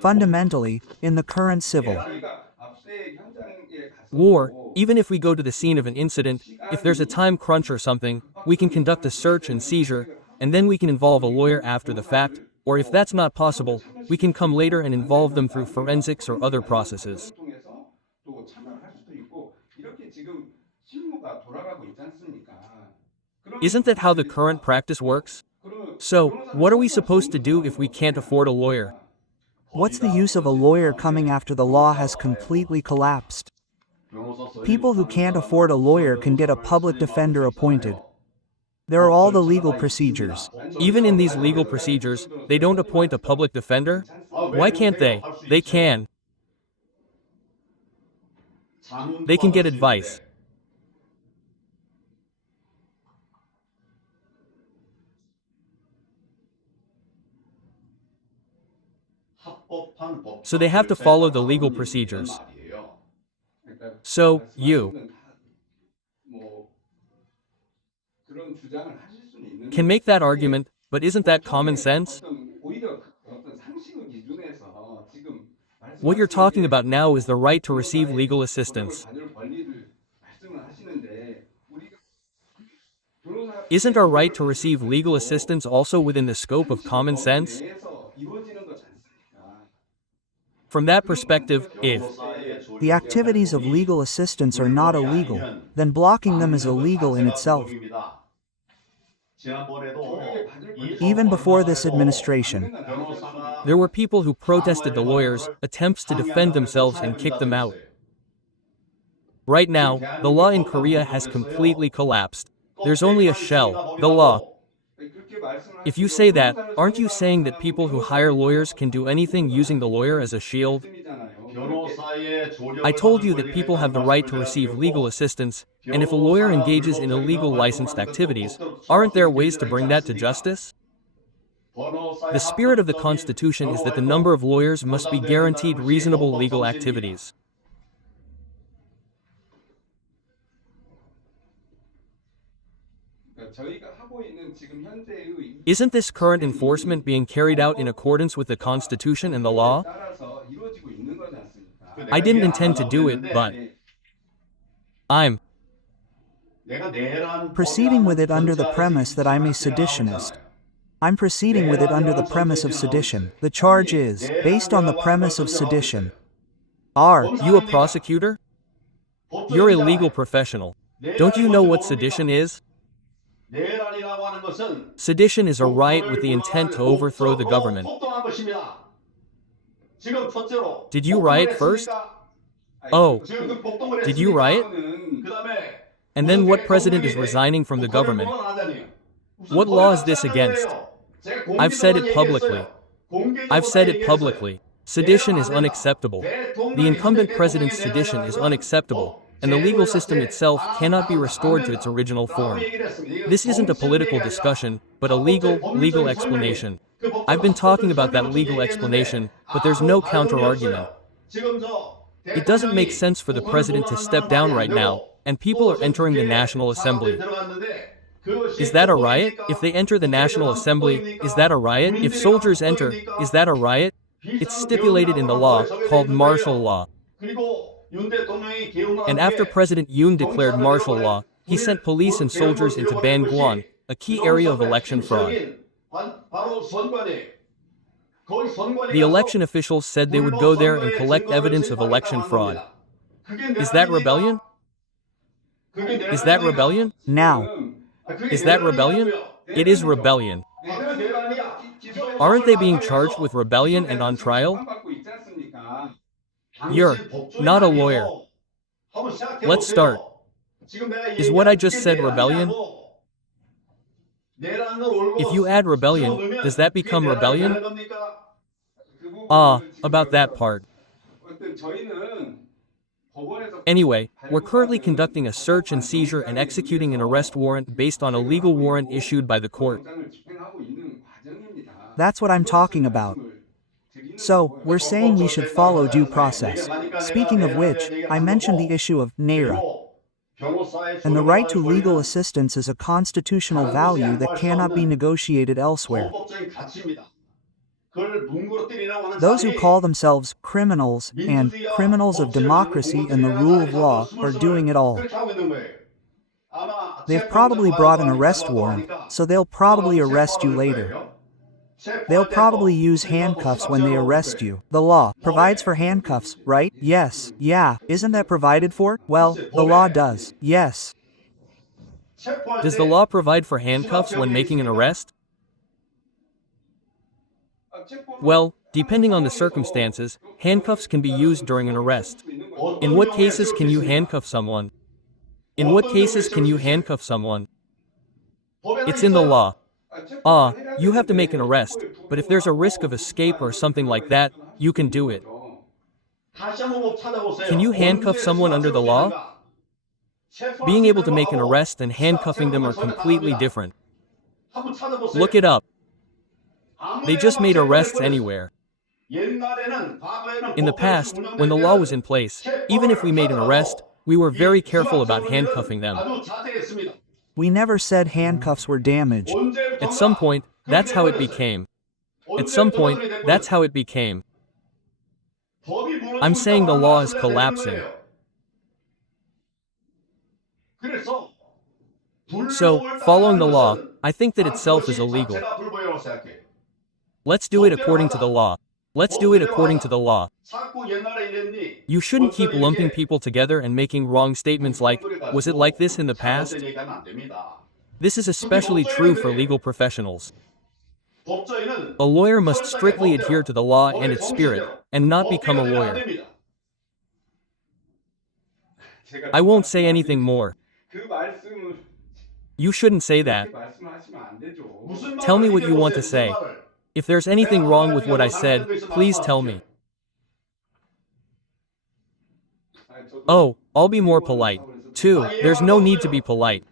Fundamentally, in the current civil war, even if we go to the scene of an incident, if there's a time crunch or something, we can conduct a search and seizure, and then we can involve a lawyer after the fact, or if that's not possible, we can come later and involve them through forensics or other processes. Isn't that how the current practice works? So, what are we supposed to do if we can't afford a lawyer? What's the use of a lawyer coming after the law has completely collapsed? People who can't afford a lawyer can get a public defender appointed. There are all the legal procedures. Even in these legal procedures, they don't appoint a public defender? Why can't they? They can. They can get advice. So they have to follow the legal procedures. So, you can make that argument, but isn't that common sense? What you're talking about now is the right to receive legal assistance. Isn't our right to receive legal assistance also within the scope of common sense? From that perspective, if the activities of legal assistance are not illegal, then blocking them is illegal in itself. Even before this administration, there were people who protested the lawyers' attempts to defend themselves and kicked them out. Right now, the law in Korea has completely collapsed. There's only a shell, the law. If you say that, aren't you saying that people who hire lawyers can do anything using the lawyer as a shield? I told you that people have the right to receive legal assistance, and if a lawyer engages in illegal licensed activities, aren't there ways to bring that to justice? The spirit of the Constitution is that the number of lawyers must be guaranteed reasonable legal activities. Isn't this current enforcement being carried out in accordance with the Constitution and the law? I didn't intend to do it, but I'm proceeding with it under the premise that I'm a seditionist. I'm proceeding with it under the premise of sedition. The charge is based on the premise of sedition. Are you a prosecutor? You're a legal professional. Don't you know what sedition is? Sedition is a riot with the intent to overthrow the government. Did you riot first? Oh, did you riot? And then what president is resigning from the government? What law is this against? I've said it publicly. I've said it publicly. Sedition is unacceptable. The incumbent president's sedition is unacceptable, and the legal system itself cannot be restored to its original form. This isn't a political discussion, but a legal explanation. I've been talking about that legal explanation, but there's no counter-argument. It doesn't make sense for the president to step down right now, and people are entering the National Assembly. Is that a riot? If they enter the National Assembly, is that a riot? If soldiers enter, is that a riot? It's stipulated in the law, called martial law. And after President Yoon declared martial law, he sent police and soldiers into Bangwon, a key area of election fraud. The election officials said they would go there and collect evidence of election fraud. Is that rebellion? Is that rebellion? Now. Is that rebellion? It is rebellion. Aren't they being charged with rebellion and on trial? You're not a lawyer. Let's start. Is what I just said rebellion? If you add rebellion, does that become rebellion? About that part. Anyway, we're currently conducting a search and seizure and executing an arrest warrant based on a legal warrant issued by the court. That's what I'm talking about. So, we're saying we should follow due process. Speaking of which, I mentioned the issue of naira. And the right to legal assistance is a constitutional value that cannot be negotiated elsewhere. Those who call themselves criminals and criminals of democracy and the rule of law are doing it all. They've probably brought an arrest warrant, so they'll probably arrest you later. They'll probably use handcuffs when they arrest you. The law provides for handcuffs, right? Yes. Yeah. Isn't that provided for? Well, the law does. Yes. Does the law provide for handcuffs when making an arrest? Well, depending on the circumstances, handcuffs can be used during an arrest. In what cases can you handcuff someone? In what cases can you handcuff someone? It's in the law. You have to make an arrest, but if there's a risk of escape or something like that, you can do it. Can you handcuff someone under the law? Being able to make an arrest and handcuffing them are completely different. Look it up. They just made arrests anywhere. In the past, when the law was in place, even if we made an arrest, we were very careful about handcuffing them. We never said handcuffs were damaged. At some point, that's how it became. At some point, that's how it became. I'm saying the law is collapsing. So, following the law, I think that itself is illegal. Let's do it according to the law. Let's do it according to the law. You shouldn't keep lumping people together and making wrong statements like, was it like this in the past? This is especially true for legal professionals. A lawyer must strictly adhere to the law and its spirit, and not become a lawyer. I won't say anything more. You shouldn't say that. Tell me what you want to say. If there's anything wrong with what I said, please tell me. Oh, I'll be more polite. 2. There's no need to be polite.